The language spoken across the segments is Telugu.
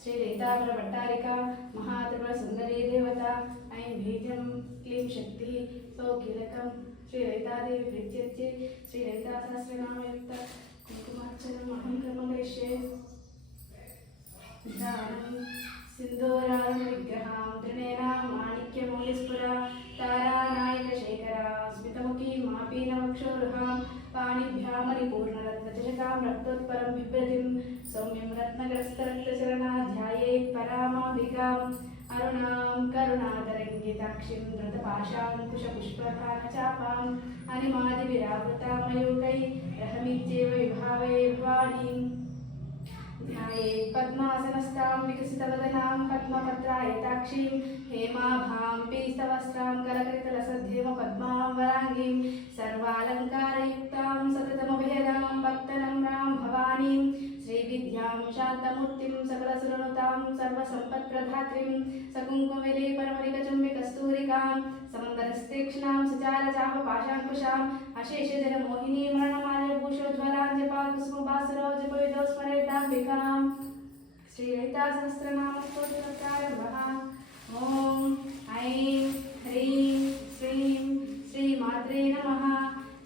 श्रीललिताभट्टारिका महात्रिपुर सुंदरी देवता ऐं बीजं क्लीं शक्ति सौकीलकं श्रीललितादेवी प्रीत्यर्थे श्रीललिता सहस्रनामयुक्त कुंकुमार्चनम् अहं कर्म करिष्ये। सिंदूरां विग्रहां त्रिनेना माणिक्यमौलिस्फुरा तारानायकशेखरा स्मितमुखी मापीनवक्षोरुहां पाणिभ्यां मणिपूर्णरत्नचषकां रक्तोत्पलं बिभ्रतिं सौम्यं रत्नग्रस्तरक्तचरणा ध्यायेत् परामाम्बिकाम् अरुणां करुणातरङ्गिताक्षीं धृतपाशाङ्कुशपुष्पधानचापाम् अनिमादिविरावृतां मयूकैः रहमित्येव विभावये भवानीम् ध्यायेत् पद्मासनस्तां विकसितवदनां पद्मपत्रायताक्षीं हेमाभां पीतवस्त्रां करकलितलसद्धेमपद्मां वराङ्गीं सर्वालङ्कारयुक्तां सततमभयदां भक्तनम्रां भवानीं श्रीविद्यां शान्तमूर्तिं सकलसुरनुतां सर्वसम्पत्प्रदात्रीं सकुङ्कुमविलेपनमलिकचुम्बिकस्तूरिकां समन्दरस्तीक्ष्णां सचारचापपाशाङ्कुशाम् अशेषजनमोहिनी मरणमाल्यभूषोज्ज्वलां जपाकुसुमभासरोजपविदो स्मरेताम्बिकां श्रीललिता सहस्रनामस्तोत्रप्रारम्भः। ॐ ऐं ह्रीं श्रीं श्रीमात्रे नमः।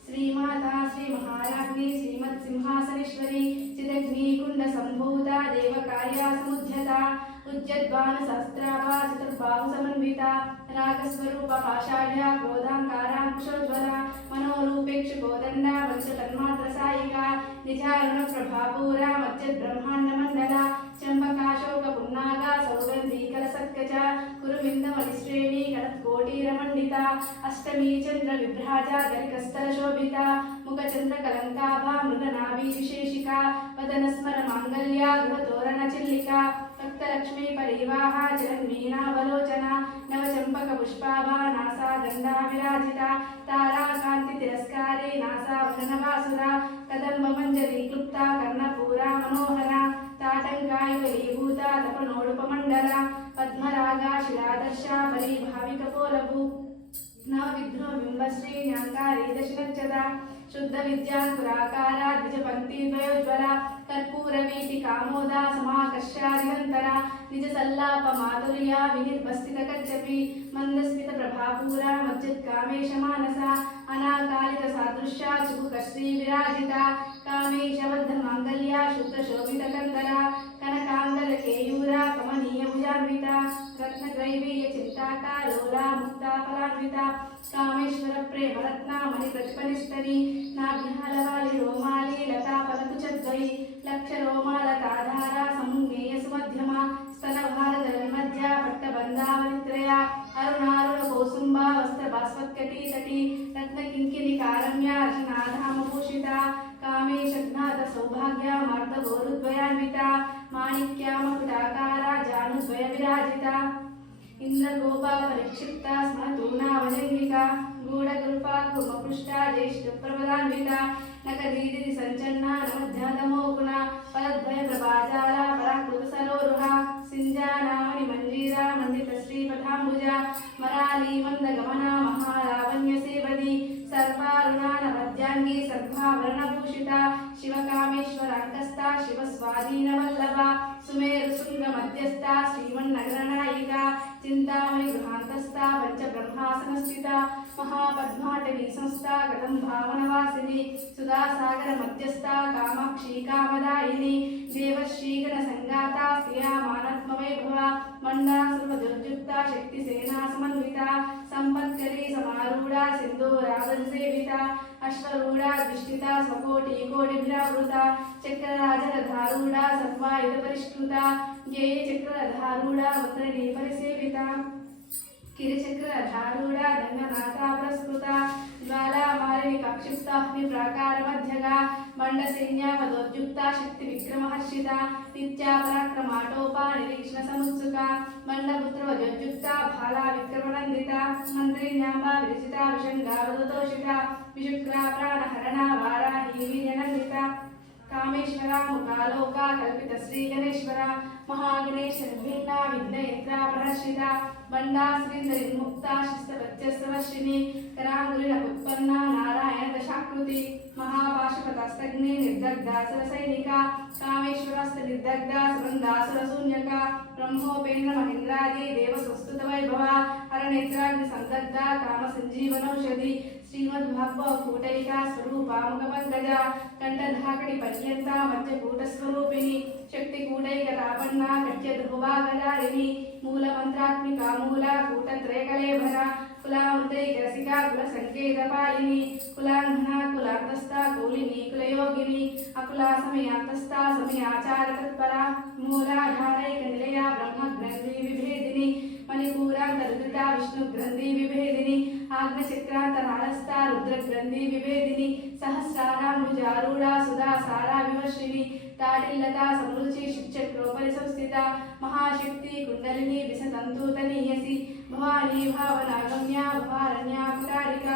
श्रीमाता श्रीमहाराज्ञी श्रीमत्सिंहासनेश्वरी चिदग्निकुण्डसम्भूता देवकार्या समुद्यता उज्जद्वानसहस्राभा चतुर्बाहुसमन्विता रागस्वरूपा पाषाढ्या क्रोधाङ्काराङ्कुशोज्ज्वला मनोरूपेक्षुकोदण्डा पञ्चतन्मात्रसायिका निजारुणप्रभापूरा मज्जद्ब्रह्माण्डमण्डला चम्पकाशोकपुन्नागा सौगन्धीकलसत्कचा कुरुमिन्दमलिश्रेणी कटत्कोटीरमण्डिता अष्टमी चन्द्रविभ्राजा गरिकस्तरशोभिता मुखचन्द्रकलङ्काभा मृगनाभीविशेषिका वदनस्मरमाङ्गल्या गृहतोरणचिल्लिका भक्तलक्ष्मी परिवाहा जगन्मीनावलोचना नवचम्पकपुष्पाभा नासा गन्धा विराजिता ताराकान्तितिरस्कारी नासा वदनवासुरा कदम्बमञ्जरीक्लुप्ता कर्णपूरा मनोहरा ताटङ्कायुगलीभूता तपनोडुपमण्डला पद्मरागा शिलादर्शा परिभाविकपोलभू नवविघ्नो बिम्बश्री न्याङ्कारी दशनक्षदा शुद्धविद्याङ्कुराकारा द्विजपङ्क्तिद्वयोज्ज्वला कर्पूरवीटिकामोदा समाकर्षादिगन्तरा निजसल्लापमाधुर्या विनिर्भस्थितकच्छपि मन्दस्मितप्रभापूरा मज्जत्कामेशमानसा अनाकालिकसादृश्या चुबुकश्रीविराजिता कामेशबद्धमाङ्गल्या शुद्धशोभितकन्दरा कनकाङ्गलकेयूरा कमनीयभुजान्विता रत्नग्रैवीयचिन्ताकालोला मुक्ताफलान्विता कामेश्वरप्रेमरत्ना मणिप्रतिफलिस्तरी नाभ्यालवालि रोमाली लताफलकुचद्वयी लक्षरोमालताधारा समुन्नेयसुमध्यमा स्तनभारतविमध्या पट्टबन्धावलित्रया अरुणारुणकोसुम्बा वस्त्रभास्वत्कटीतटी रत्नकिङ्किणिकारम्या रशनाधामभूषिता कामेशघ्नाथसौभाग्या मार्दवोरुद्वयान्विता माणिक्यामकुटाकारा जानुद्वयविराजिता इंद्रगोपा परिक्षिप्ता स्मतूनावजंगिका गूढ़गृपा कुर्मपृष्ठा ज्येष्ठप्रपदान्विता नकदीदिति संचन्ना नमध्यातमो गुणा पदद्वय प्रभाजाला पराकृतसरोरुहा सिञ्जानामणि मञ्जीरा मण्डितश्रीपथाम्बुजा मराली मन्दगमना महालावण्यसेवदी सर्वारुणानवद्याङ्गी सर्वाभरणभूषिता शिवकामेश्वराङ्कस्था शिवस्वाधीनवल्लभा सुमेरुशृङ्गमध्यस्था श्रीमन्नगरनायिका चिन्तामणि गृहान्तस्था पञ्चब्रह्मासनस्थिता महापद्माटवी संस्था कदम्भावनवासिनी सुधासागर मध्यस्था कामाक्षी कामदायिनी देवश्रीगणसङ्गाता स्त्रियामानत्मवैभवा मण्डासुरपदुर्युक्ता शक्तिसेना समन्विता सम्पत्करी समारूढा सिन्दूरावनसेविता अश्वरूढा विष्टिता स्वकोटिकोटिभिरावृता चक्रराजधारूढा सर्वायुधपरिष्कृता ज्ञेयचक्रधारूढा वक्रिणी परिसेविता किरचक्रधारूढा दण्डनाथा पुरस्कृता ज्वालामालिकाक्षिप्ताग्निप्राकारमध्यगा बण्डसैन्यावदोद्युक्ता शक्तिविक्रमहर्षिता नित्यापराक्रमाटोपा निरीक्षणसमुत्सुका बण्डपुत्रवजोद्युक्ता भाला विक्रमनन्दिता मन्त्रिण्याम्बा विरचिता विषङ्गावदतोषिता विशुक्रा प्राणहरणा वाराही वीर्यनन्दिता कामेश्वरा मुखालोका कल्पित श्री गणेश्वरा महागणेश निर्विघ्ना विघ्नयत्रा प्रहर्षिता మండాశ్రీంద్రముక్తా శిస్తవచ్చస్రవర్షిణి కరాంగులిన ఉత్పన్నా నారాయణ దశాకృతి మహాపాశుపతస్తగ్ని నిర్దగ్ధాసుర సైనిక కామేశ్వరస్త నిర్దగ్ధాసురందాసుర శూన్యక బ్రహ్మోపేంద్ర మహేంద్రాది దేవ సంస్తుత వైభవ హరనేత్రాగ్ని సందగ్ధ కామ సంజీవనౌషధి శ్రీమద్భాగవకూటైక స్వరూపాముఖ పంకజ కంఠధాకటి పర్యంత మధ్యకూట స్వరూపిణి శక్తి కూటైక రాపన్న కట్య ధ్రువాగజారిణి మూల మంత్రాత్మిక మూల కూటత్రేకలేభర కులామృతైక రసికా కుల సంకేత పాలిని కులాంఘన కులాంతస్థ కౌలిని కులయోగిని అకులా సమయాంతస్థ సమయాచార తత్పర మూలాధారైక నిలయ బ్రహ్మ గ్రంథి విభేదిని మణిపూరాంతరుద్ర విష్ణు గ్రంథి విభేదిని ఆగ్నచక్రాంత నాళస్థ రుద్ర గ్రంథి విభేదిని సహస్రారాంబుజారూఢ సుధా సారా వివర్షిణి తాటిల్లతా సమృచి శిక్షక్రోపరి సంస్థిత మహాశక్తి కుండలిని విసతంతూతనీయసి భవానీ భావనాగమ్య భవారణ్యా కుటారిక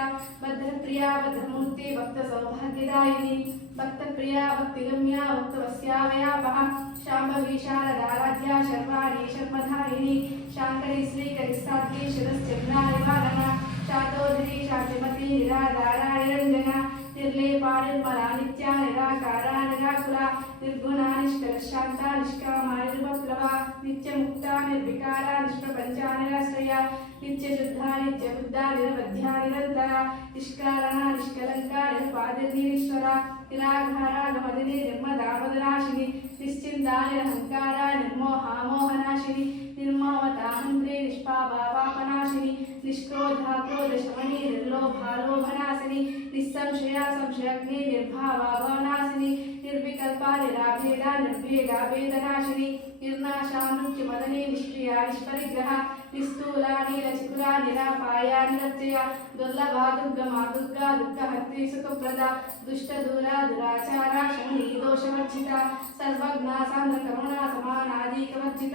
భద్రప్రియా భద్రమూర్తి భక్త సౌభాగ్యదాయిని భక్తప్రియా భక్తిగమ్య భక్తవస్యావయాపహ శాంభవి శారదారాధ్య శర్వాణి శర్మధారిణి శాంకరి శ్రీకరి సాధ్వి శిరశ్చంద్రా నివారణ శాతోదరి శాంతిమతి నిరాధారా నిరంజన నిర్లేపా నిర్మలా నిత్యా నిరాకారా నిరాకుల నిర్గుణ నిష్కల శాంత నిష్కామా నిర్వప్లవ నిత్యముక్త నిర్వికార నిష్ప్రపంచ నిరాశ్రయ నిత్యశుద్ధ నిత్యబుద్ధ నిరవధ్య నిరంతర నిష్కారణ నిష్కలంక నిరుపాదిర్నిరీశ్వర నిరాఘారాగమదిని నిర్మదామదనాశిని నిశ్చింత నిరహంకార నిర్మోహామోహనాశిని నిర్మమతామంత్రి నిష్పాపాపనాశిని నిష్క్రోధా క్రోధశమని నిర్లోభాలోభనాశిని నిస్సంశయ సంశయగ్ని నిర్భావాభవనాశిని నిర్వికల్ప నిరాభేద నిర్భేదాభేదనాశిని నిర్నాశా మృత్యుమదని నిష్క్రియ నిష్పరిగ్రహ నిస్థూల నీలచికుల నిరాపాయ నిరత్యయ దుర్లభా దుర్గమా దుర్గా దుఃఖహర్త్రి సుఖప్రద దుష్ట దూర దురాచార శమనీ దోషవర్జిత సర్వజ్ఞ సాంద్ర కరుణ సమానాదీకవర్జిత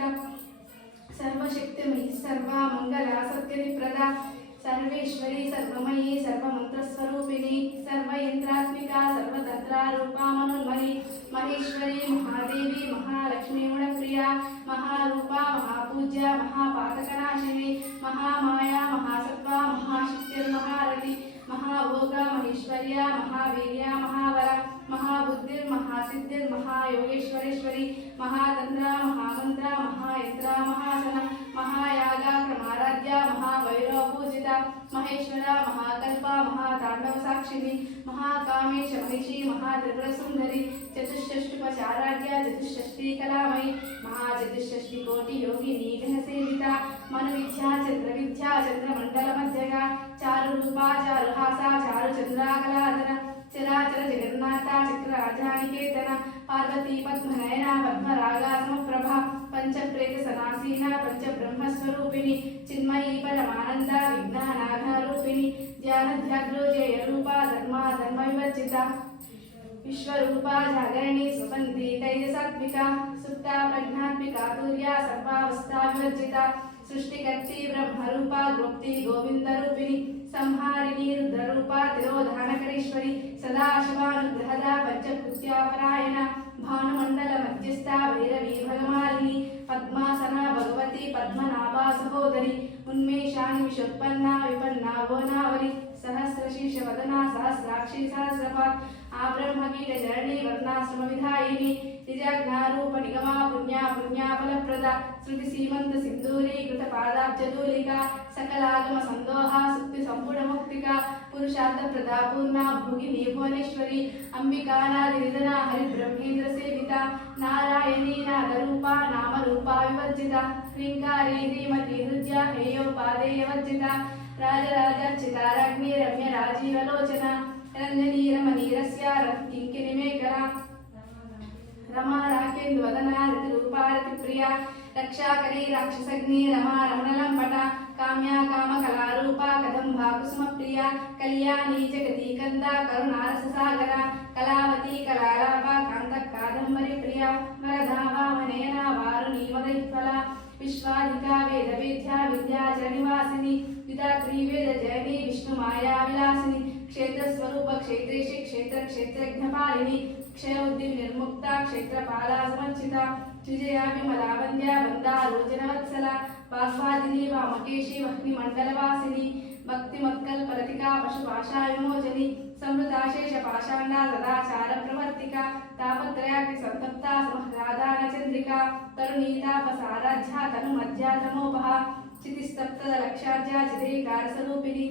సర్వశక్తిమయీ సర్వమంగళ సత్యనిప్రద సర్వేశ్వరి సర్వమయీ సర్వమంత్రస్వరూపిణి సర్వయంత్రాత్మిక సర్వతంత్రారూపా మనోన్మణి మహేశ్వరి మహాదేవి మహాలక్ష్మీ గుణప్రియ మహారూప మహాపూజ్య మహాపాతకనాశిని మహామాయా మహాసత్వ మహాశక్తిర్మహారథి మహాభోగ మహేశ్వర్య మహావీర్య మహావర మహాబుద్ధిర్ మహాసిద్ధిర్ మహాయోగేశ్వరేశ్వరి మహాతంత్ర మహామంత్ర మహాయంత్ర మహాసన మహాయాగ క్రమారాధ్య మహావైరవ పూజిత మహేశ్వర మహాకల్ప మహాతాండవ సాక్షిని మహాకామేశ మహిషి మహాత్రిపుర సుందరి చతుష్షష్టిపచారాధ్య చతుష్షష్టి కళామయి మహాచతుష్షష్టి కోటి యోగిని గ్రహ సేవిత మను విద్యా చంద్ర విద్యా చంద్రమండల మధ్యగా చారు రూపా చారుహాస చారు చంద్రాకలాదన చరాచర జగన్నాథ చక్రరాజానికేతన పార్వతీ పద్మనయన పద్మరాగా సమప్రభ పంచప్రేత సనాసీన పంచబ్రహ్మస్వరూపిణి చిన్మయీ పరమానంద విజ్ఞానాఘరూపిణి ధ్యానధ్యాగ్రోజేయ రూప ధర్మ ధర్మ వివర్జిత విశ్వరూప జాగరణి సుగంధి తైజసాత్మిక సుప్త ప్రజ్ఞాత్మిక తూర్య సర్వావస్థా వివర్జిత సృష్టికర్తి బ్రహ్మరూప గోప్తి గోవిందరూపిణి సంహారిణి రుద్రరూప తిరోధానకరేశ్వరి సదాశివానుగ్రహద పంచకృత్యాపరాయణ భానుమండల మధ్యస్థ భైరవీ భగమాలిని పద్మాసన భగవతి పద్మనాభా సహోదరి ఉన్మేషాని విషోత్పన్న విపన్నా గోనావలి సహస్రశీర్ష వదనా సహస్రాక్షి సహస్రపాత్ ఆ బ్రహ్మకీట జరణి వర్ణాశ్రమ విధాయిని నిజజ్ఞారూప నిగమా పుణ్యాఫలప్రద శృతి సీమంత సింధూరీకృత పాదాబ్జదూలిక సకలాగమ సందోహ సుక్తి సంపుడ ముక్తిక పురుషార్థ ప్రదా పూర్ణ భోగిని భువనేశ్వరి అంబికానాది నిధన హరి బ్రహ్మేంద్ర సేవిత నారాయణీ నాదరూప నామరూప వివర్జిత హ్రీంకారీ ధీమతి హృద్య హేయోపాదేయవర్జిత రాజరాజర్చితారాగ్ని రమ్య రాజీవలోచన రంజనీ రమణీరస్య కింకిణిమేకర రమా రాకేంద్వదన రతిరూపారతి ప్రియ రక్షాకరీ రాక్షసగ్ని రమా రమణలంపట కామ్యా కామకళారూప కదంబా కుసుమ ప్రియ కళ్యాణీ జగదీకంద కరుణారససాగర కళావతి కళాలాప కాంత కాదంబరి ప్రియ వరధావామనేన వారుణీ మదైఫల విశ్వాధికా వేద విద్యా విద్యాచర నివాసిని విధాత్రీ వేద జయని విష్ణు మాయా విలాసిని క్షేత్రస్వరూప క్షేత్రేషి క్షేత్ర క్షేత్రజ్ఞపాలిని క్షయోద్ది నిర్ముక్త క్షేత్రపాలా సమర్చిత విజయా విమలా వంద్య వందా రోచన వత్సల वाग्वादिनी वामकेशी वह्निमण्डलवासिनी भक्तिमत्कल्पलतिका पशुपाशा विमोचनी समृताशेष पाषाण्डा सदाचार प्रवर्तिका तापत्रयाग्नि संतप्ता समह्लादान चंद्रिका तरुणीतापसाराध्या तनुमध्या तमोपहा चितिस्तप्त लक्षाध्या चिदेकार स्वरूपिणी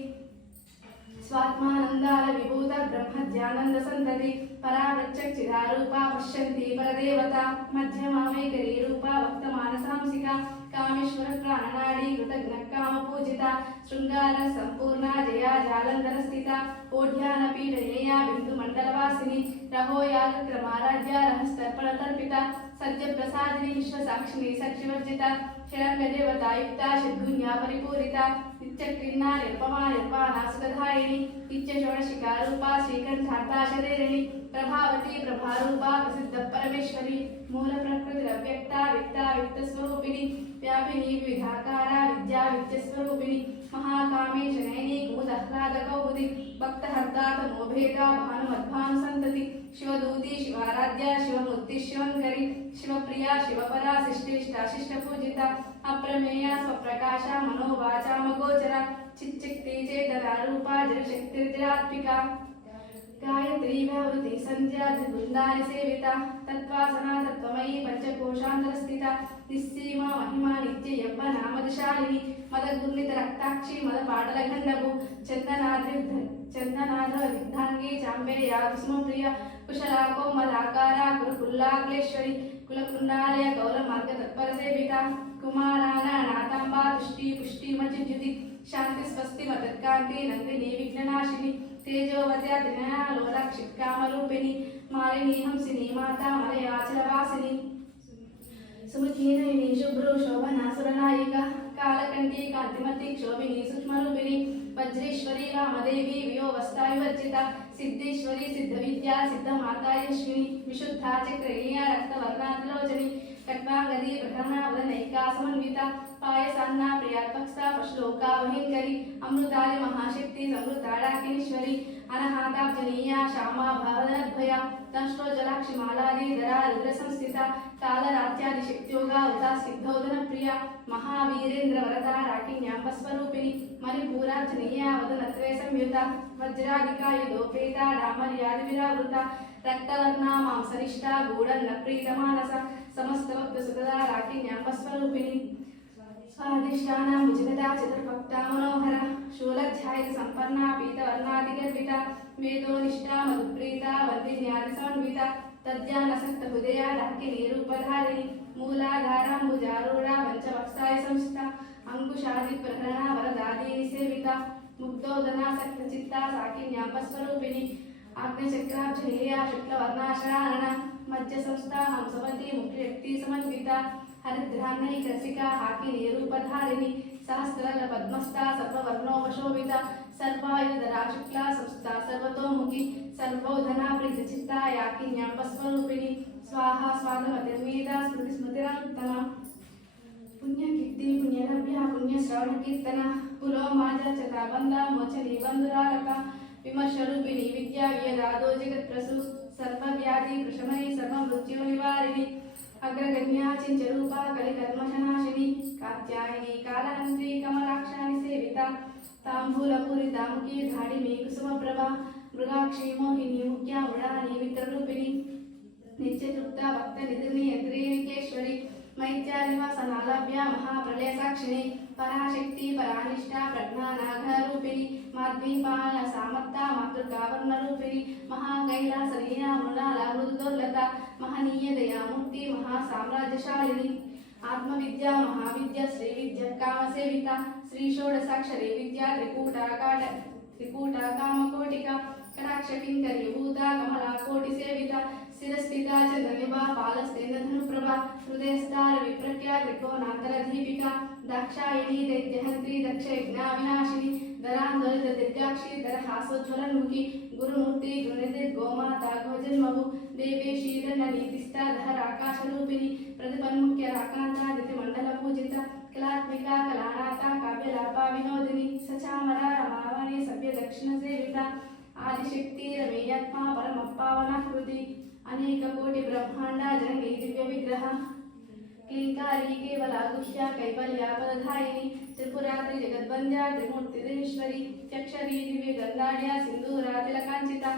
स्वात्मानंदाल विभूत ब्रह्मज्ञानंद संतति परावृच्छक चिदारूपा पश्यन्ति परदेवता मध्यमा वैखरी रूपा भक्तमानसांसिका कामेश्वर प्राणनाडी कृतघ्न काम पूजिता शृंगार संपूर्णा जया जालंधर स्थिता ओढ्यान पीठनेया बिंदु मंडलवासिनी रहोयाल क्रमाराध्या रहस्तर्पण तर्पिता सद्य प्रसादिनी विश्व साक्षिणी सक्षिवर्जिता शरण्य देवता युक्ता षड्गुण्या परिपूरिता नित्यक्रीर्णा निर्पमा निर्वाणा सुखदायिनी नित्य षोडशिका रूपा श्रीकंठाता शरीरिणी प्रभावती प्रभारूपा प्रसिद्ध परमेश्वरी मूल प्रकृतिरव्यक्ता वित्ता वित्त स्वरूपिणी व्यापिनी विविधाकारा विद्या विद्य स्वरूपिणी महाकामेश नयनी कुमुदह्लाद कौमुदी भक्तहर्ता तमोभेदा भानुमद्भानु संतति शिवदूती शिवाराध्या शिवमूर्ति शिवंकरी शिवप्रिया शिवपरा शिष्टिष्टा शिष्टपूजिता अप्रमेया स्वप्रकाशा मनोवाचा मगोचरा चिच्चिक्ति चेतना रूपा जलशक्तिर्जरात्मिका गायत्री व्यावृति संध्या वृंदानि सेविता तत्वासना तत्वमयी पंचकोशांतर स्थिता निस्सीमा महिमा नित्य यव्वना मदशालिनी मदगुर्नित रक्ताक्षी मदपाटल गंडभू चंदनाध विद्धांगी चांबेया कुसुमप्रिया कुशला कोमलाकारा कुलकुल्लाक्लेश्वरी कुलकुंडालय गौरमार्ग तत्पर सेविता कुमाराना नाथांबा तुष्टि पुष्टि मज्जुति शांति स्वस्ति मदत्कांति नंदिनी विघ्ननाशिनी तेजोवत्या दिनया लोलाक्षित्कामरूपिणी मालिनी हंसिनी माता मलयाचलवासिनी सुमुखीनयिनी शुभ्रो शोभना सुरनायिका कालकंठी कांतिमती क्षोभिनी सूक्ष्मरूपिणी वज्रेश्वरी वामदेवी वियोवस्था विवर्जिता सिद्धेश्वरी सिद्धविद्या सिद्धमाता यश्विनी विशुद्धा चक्रेया रक्तवर्णातिलोचनी कट्वांगदी प्रकरणावदनैका समन्विता पायसान्ना प्रियात्पक्षा पश्लोका वहिंकरी अमृताय महाशक्ति समृताडाकिनीश्वरी अनहाताब्जनीया श्यामा भावदनद्वया दंष्ट्रोजलाक्षिमालादिधरा रुद्रसंस्थिता कालरात्यादिशक्त्योगा उदा सिद्धोदन प्रिया महावीरेन्द्र वरदा राकिन्याम्बस्वरूपिणी मणिपूरार्चनीया वदनत्वे संयुता वज्रादिकायुधोपेता डामर्यादिविरावृता रक्तवर्णा मांसनिष्ठा गूढन्न प्रीतमानसा समस्तभक्तसुतदा राकिन्याम्बस्वरूपिणी स्वादिष्टानां भुजगदा चतुर्भक्ता मनोहरा शूलध्यायित संपन्ना पीतवर्णादिगर्भिता वेदोनिष्ठा मधुप्रीता वन्दिन्यादिसमन्विता तद्यानसक्तहृदया डाकिनी रूपधारिणी मूलाधाराम्बुजारूढा पञ्चवक्साय संस्थिता अंकुशादिप्रहरणा वरदादीनि सेविता मुग्धोदनासक्तचित्ता साकिन्याम्बस्वरूपिणी आग्नेचक्राब्जनीया शुक्लवर्णाशराणा मध्यसंस्था हंसवती मुख्यशक्ति समन्विता हरिद्रान्नैकरसिका हाकिनी रूपधारिणी सहस्रदल पद्मस्था सर्ववर्णोपशोभिता सर्वायुधरा शुक्ला संस्था सर्वतोमुखी सर्वोधना प्रीतचित्ता याकिन्याम्बस्वरूपिणी स्वाहा स्वादमतिर्मेधा स्मृतिस्मृतिरनुत्तमा पुण्यकीर्ति पुण्यलभ्या पुण्यश्रवणकीर्तना पुलोमाजचता बन्धा मोचनी बन्धुरालका विमर्शरूपिणी विद्या वियदादो जगत्प्रसु सर्वव्याधि प्रशमनी सर्वमृत्युनिवारिणी अग्रगण्या चिंचरूपा कलिकल्मषनाशिनी कात्यायनी कालानंत्री कमलाक्षानि सेविता तांबूलपूरिता मुखी धाडिनी कुसुमप्रभा मृगाक्षी मोहिनी मुख्या मृणानी मित्ररूपिणी नित्यतृप्ता भक्तनिधिनी यत्रीविकेश्वरी मैत्यानिवासनालभ्या महाप्रलय साक्षिणी पराशक्ति परानिष्ठा प्रज्ञानाघरूपिणी माध्वीपाल सामत्ता मातृकावर्णरूपिणी महाकैलासलीना मृणाला मृदुर्लता महनीय दयामूर्ति महासाम्राज्यशालिनी आत्मविद्या महाविद्या श्रीविद्या कामसेविता श्री षोडशाक्षरी विद्या त्रिकूटा कामकोटिका कटाक्षकिंकरी भूता कमला कोटि सेविता शिरस्थिता चंद्रनिभा पालस्तेन्द्रधनुप्रभा हृदयस्तार विप्रज्ञा त्रिकोणांतर दीपिका दाक्षायणी दैत्यहंत्री दक्ष यज्ञाविनाशिनी धरांदोलित दीर्घाक्षी दरहासोज्वलन्मुखी गुरुमूर्ति गुणनिधि गोमाता गोजन्मभु देवेशी दंडनीतिस्था धर आकाशरूपिणी प्रतिपन्मुख्य राकांता दितिमंडल पूजिता कलात्मिका कलानाथा काव्यलापा विनोदिनी सचामरा रमावणी सभ्य दक्षिण सेविता आदिशक्ति रमेयात्मा परमपावनाकृति अनेक कोटि ब्रह्मांड जननी दिव्य विग्रह क्लींकारी केवला गुह्या कैवल्यापदधायिनी त्रिपुरा त्रिजगद्वन्द्या त्रिमूर्तिधीश्वरी त्यक्षरी दिव्यगन्धाढ्या सिन्दूरा तिलकाञ्चिता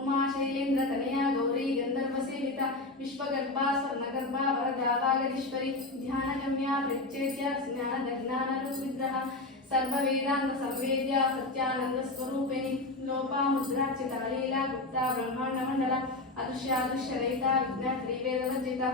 उमा शैलेन्द्रतनया गौरी गन्धर्वसेविता विश्वगर्भा स्वर्णगर्भा वरदा वागदीश्वरी ध्यानगम्या प्रत्येत्या ज्ञानदज्ञानरूपविग्रह सर्ववेदांत संवेद्या सत्यानंद स्वरूपिणी लोपामुद्रार्चिता लीला गुप्ता ब्रह्मांड मंडला अदृश्यादृश्य रहिता विज्ञा त्रिवेदवर्जिता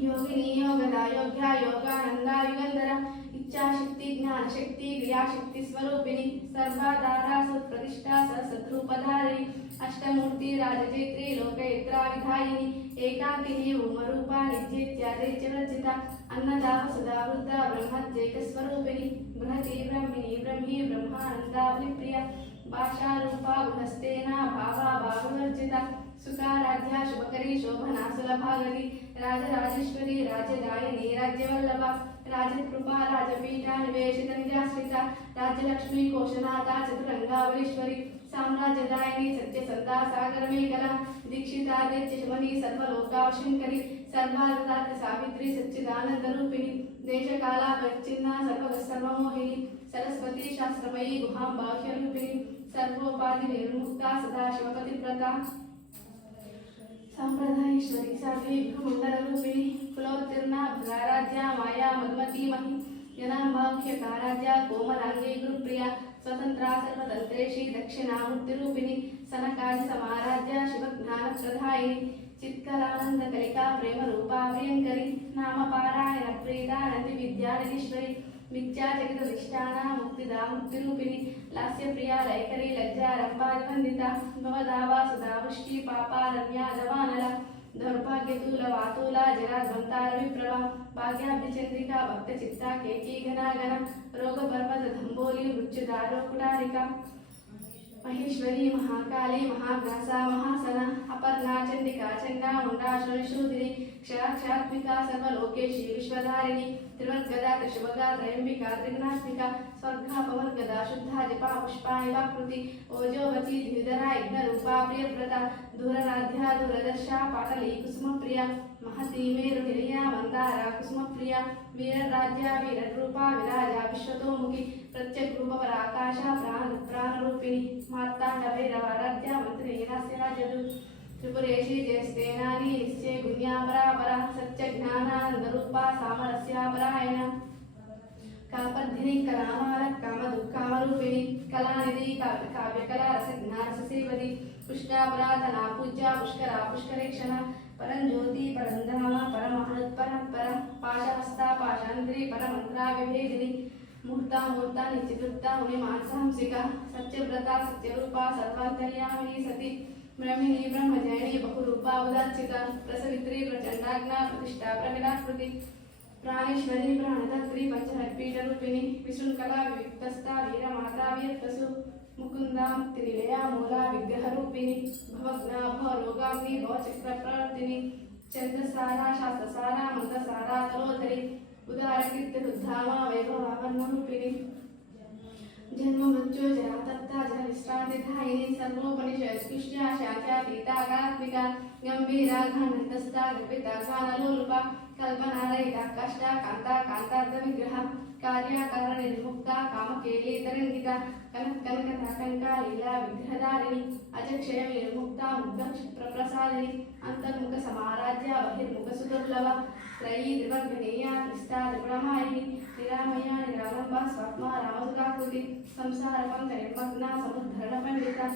योगिनी योगदा योग्या योगानंदा युगंधरा इच्छाशक्ति ज्ञानशक्ति क्रियाशक्ति स्वरूपिणी सर्वाधारा सत्प्रतिष्ठा सत्सद्रूपधारिणी अष्टमूर्ति राजजेत्री लोकयत्रा विधायिनी एकाकिनी उमरूपा नित्यत्यादित्यवर्जिता अन्नदा सदा वृद्धा ब्रह्मज्यैकस्वरूपिणी बृहती ब्रह्मिणी ब्रह्मी ब्रह्मानंदा बलिप्रिया भाषारूपा बृहस्तेना भावा भाववर्जिता सुखाराध्या शुभकरी शोभना सुलभागरी राजराजेश्वरी राजदायिनी राज्यवल्लभा राजकृपा राजपीठा निवेशित निजाश्रिता राज्यलक्ष्मी कोशनाथा चतुरंगावलीश्वरी साम्राज्यदायिनी सत्यसंता सागरमेखला दीक्षिता दैत्यशमनी सर्वलोकावशंकरी सर्वाधात्र सावित्री सच्चिदानंदरूपिणी देशकाला परिच्छिन्ना सर्वमोहिनी सरस्वती शास्त्रमयी गुहां बाह्यरूपिणी सर्वोपाधि निर्मुक्ता सदाशिवपतिव्रता संप्रदायेश्वरी साध्वी ब्रह्मंडलरूपिणी कुलोत्तीर्णा भगाराध्या माया मन्मती मही जनांबाख्यकाराध्या कोमलांगी गुरुप्रिया स्वतंत्रा सर्वतंत्रेशी दक्षिणामूर्तिरूपिणी सनकादि समाराध्या शिवज्ञानप्रदायिनी चित्कलानंद कलिका प्रेम रूपा प्रियंकरी नाम पारायण प्रीता नंदी विद्यानिधीश्वरी मिथ्या जगत विष्टाना मुक्तिदा मुक्तिरूपिणी लास्य प्रिया लयकरी लज्जा रंभादिवंदिता भवदावा सदा वृष्टि पापारम्या दवानला दौर्भाग्यतूल वातूला जराध्वंतार विप्रभा भाग्याभिचंद्रिका भक्तचित्ता केकी घनागना रोगपर्वत धंबोली मृत्युदारोकुटारिका महेश्वरी महाकाली महाग्रासा महासना अपर्णा चंडिका चंडा मुंडा शूदिनी क्षराक्षात्मिका सर्वलोकेशी विश्वधारिणी त्रिवर्गदा त्रिशुभगा त्रयंबिका त्रिगुणात्मिका स्वर्गापवर्गदा शुद्धा जपा पुष्पाणि वाकृति ओजोवती द्विधरा यज्ञरूपा प्रियव्रता दूरराध्या दूरदर्शा पाटली कुसुमप्रिया महती मेरुनिलया मंदारा कुसुमप्रिया वीरराज्या वीररूपा विराजा विश्वतोमुखी प्रत्यग्रूपवराकाशा प्राणरूपिणी मार्ताण्डभैरवाराध्या मंत्रिनास्यराजदु त्रिपुरेशी जयस्तेनानी निश्चय गुण्यापरापरा सत्यज्ञानानंदरूपा सामरस्यापरायण कापर्धिनी कलामाल कामदुःखामरूपिणी कलानिधि काव्यकला रसज्ञानससेवती पुष्टापराधना पूज्या पुष्करा पुष्करेक्षणा परंज्योति परंधाम परमहनुत्परपर पाशहस्ता पाशांतरी परमंत्रा विभेदिनी मुहूर्ता मुहूर्ता नित्यवृत्ता मुनिमानसांसिका सत्यव्रता सत्यरूपा सर्वान्तर्यामिनी सती ब्रह्मिणी ब्रह्मजयिनी बहुरूपा उदाचिता प्रसवित्री प्रचंडाग्ना प्रतिष्ठा प्रकटाकृति प्राणेश्वरी प्राणदात्री पंचहत्पीठरूपिणी विशृंखला विविक्तस्था वीरमाता वीरपशु मुकुंदा मुक्तिनिलया मूला विग्रहरूपिणी भवग्ना भवरोगाग्नि भवचक्रप्रवर्तिनी चंद्रसारा शास्त्रसारा मंत्रसारा तलोधरी उदारकीर्तिरुद्धामा वैभवावर्णरूपिणी जन्म मृत्यु जरा तत्ता जन विश्रांतिधायिनी सर्वोपनिषदुष्या शाख्यातीता कात्मिका गंभीरा घनंतस्था गपिता गानलोलुपा कल्पनारहिता कष्टा कांता कांतार्थ विग्रह कार्याकार निर्मुक्ता कामकेली तरंगिता कनकता कंका लीला विग्रहधारिणी अजक्षय निर्मुक्ता मुग्ध प्रप्रसादिनी अंतर्मुख समाराध्या बहिर्मुख सुदुर्लभा त्रयी त्रिवर्गणीया त्रिस्ता त्रिगुणमायिनी निरामया निरालंबा स्वात्मा रामसुराकृति संसार पंक निर्मग्ना समुद्धरण पंडिता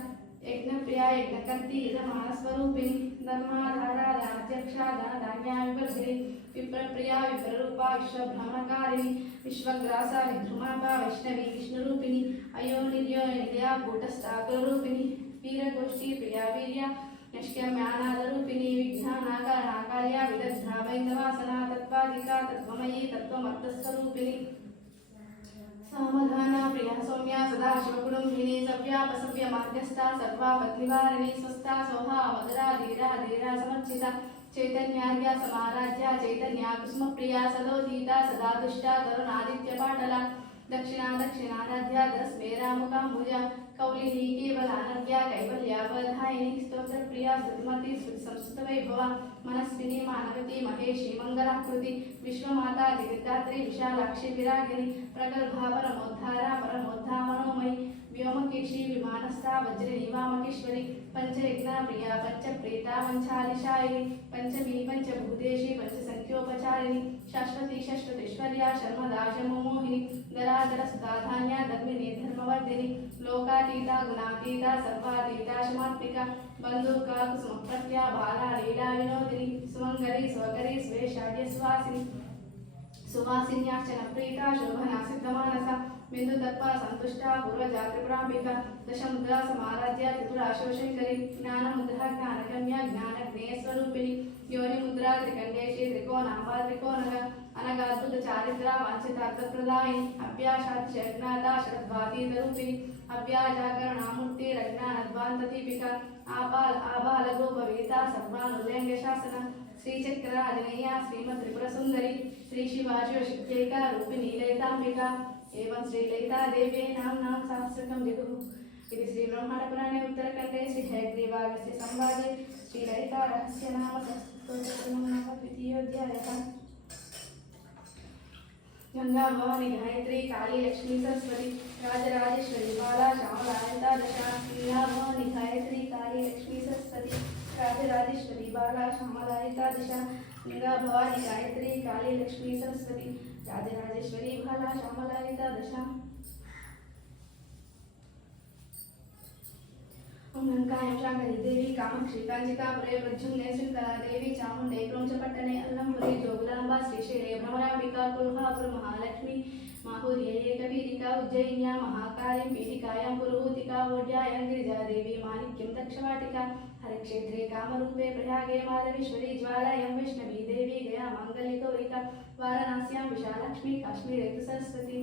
यज्ञप्रिया यज्ञकर्ती यजमानस्वरूपिणी धर्माधारा धनाध्यक्षा धनधान्या विवर्धिनी विप्रप्रिया विप्ररूपा विश्वभ्रमणकारिणी विश्वग्रासा विद्रुमापा वैष्णवी विष्णुरूपिणी अयोनिर्योनिलया कूटस्थाकुरूपिणी वीरगोष्ठी प्रिया वीर्या नष्क्यम्यानादरूपिणी विघ्नानाकार्या विदग्धा वैन्दवासना तत्त्वाधिका तत्त्वमयी तत्त्वमर्थस्वरूपिणी सामधाना प्रिया सौम्या सदा शिवकुटुंबिनी सव्यापसव्य मार्गस्था सर्वापद्निवारिणी स्वस्था सोहा मदरा धीरा धीरा समर्चिता चैतन्यार्या समाराध्या चैतन्या कुसुमप्रिया सदोदिता सदा दुष्टा तरुणादित्य पाटला दक्षिणा दक्षिणाराध्या दस्मे रामकाम्बुजा कौलिनी केवलानद्या कैवल्यावधायिनी स्तोत्रप्रिया स्तुतिमती संस्कृतवैभवा मनस्विनी मानवती महेशी मंगलाकृति विश्वमाता जगद्धात्री विशालाक्षी विरागिनी प्रगल्भा परमोद्धारा परमोद्धा मनोमयी व्योमकेशी विमानस्था वज्रिणी वामकेश्वरी पंचयज्ञा प्रिया पंचप्रेता पंचालिशायिनी पंचमी पंचभूतेशी पंचसंख्योपचारिणी शाश्वती शाश्वतेश्वर्या शर्मदा शर्ममोहिनी दरादरसुधाधान्या धर्मिणी धर्मवर्धिनी लोकातीता गुणातीता सर्वातीता शमात्मिका बंधुका कुसुमप्रत्या बाला लीला विनोदिनी सुमंगली स्वकरी स्वेशाढ्य सुवासिनी सुवासिन्यार्चन प्रीता शोभना सिद्धमानसा बिंदुतत्वा संतुष्टा पूर्वजा त्रिपुरांबिका दशमुद्रा समाराध्या त्रिपुरा शिवशंकरी ज्ञानमुद्रा ज्ञानगम्या ज्ञानज्ञेय स्वरूपिणी योनिमुद्रा त्रिकंडेशी त्रिकोणांबा त्रिकोणगा अनगाद्भुत चारित्रा वांछितार्थप्रदायिनी अभ्यासातिशयज्ञाता शरद्वातीतरूपिणी अभ्याजाकरणामूर्ति रज्ञानध्वान्तदीपिका आबालगोपवीता सर्वानुल्लङ्घ्य शासना श्रीचक्रराजनय्या श्रीमत् त्रिपुरसुन्दरी श्री शिवाशिवशक्त्यैका रूपिणी ललितांबिका एवं श्री ललिता देवी नाम सहस्रकं जगुः इति श्री ब्रह्माण्डपुराणे उत्तरखण्डे श्री हयग्रीवागस्य संवादे श्री ललिता रहस्य नाम संस्कृतोत्तमः द्वितीयोऽध्यायः। गंगा भवानी गायत्री काली लक्ष्मी सरस्वती राजराजेश्वरी बाला श्यामला ललिता दशा। गंगा भवानी गायत्री काली लक्ष्मी सरस्वती राजराजेश्वरी बाला श्यामला ललिता दशा। गंगा भवानी गायत्री काली लक्ष्मी सरस्वती राजराजेश्वरी बाला श्यामला ललिता दशा। ओम लंकायां शांकरी देवी कामाक्षी कांचिकापुरे प्रद्युम्ने शृंखला देवी चामुंडे क्रौंचपट्टने अल्लंपुरी जोगलांबा श्रीशैले भ्रमरांबिका कुल्हापुर महालक्ष्मी माहुर्ये एकवीरिका उज्जयिन्या महाकालीं पीठिकायां पुरोहुतिका वोढ्यायां गिरिजादेवी माणिक्यं दक्षवाटिका हरिक्षेत्रे कामरूपे प्रयागे माधवेश्वरी ज्वालायां वैष्णवी देवी गया मांगल्यगौरिका वाराणस्यां विशालक्ष्मी काश्मीरे तु सरस्वती।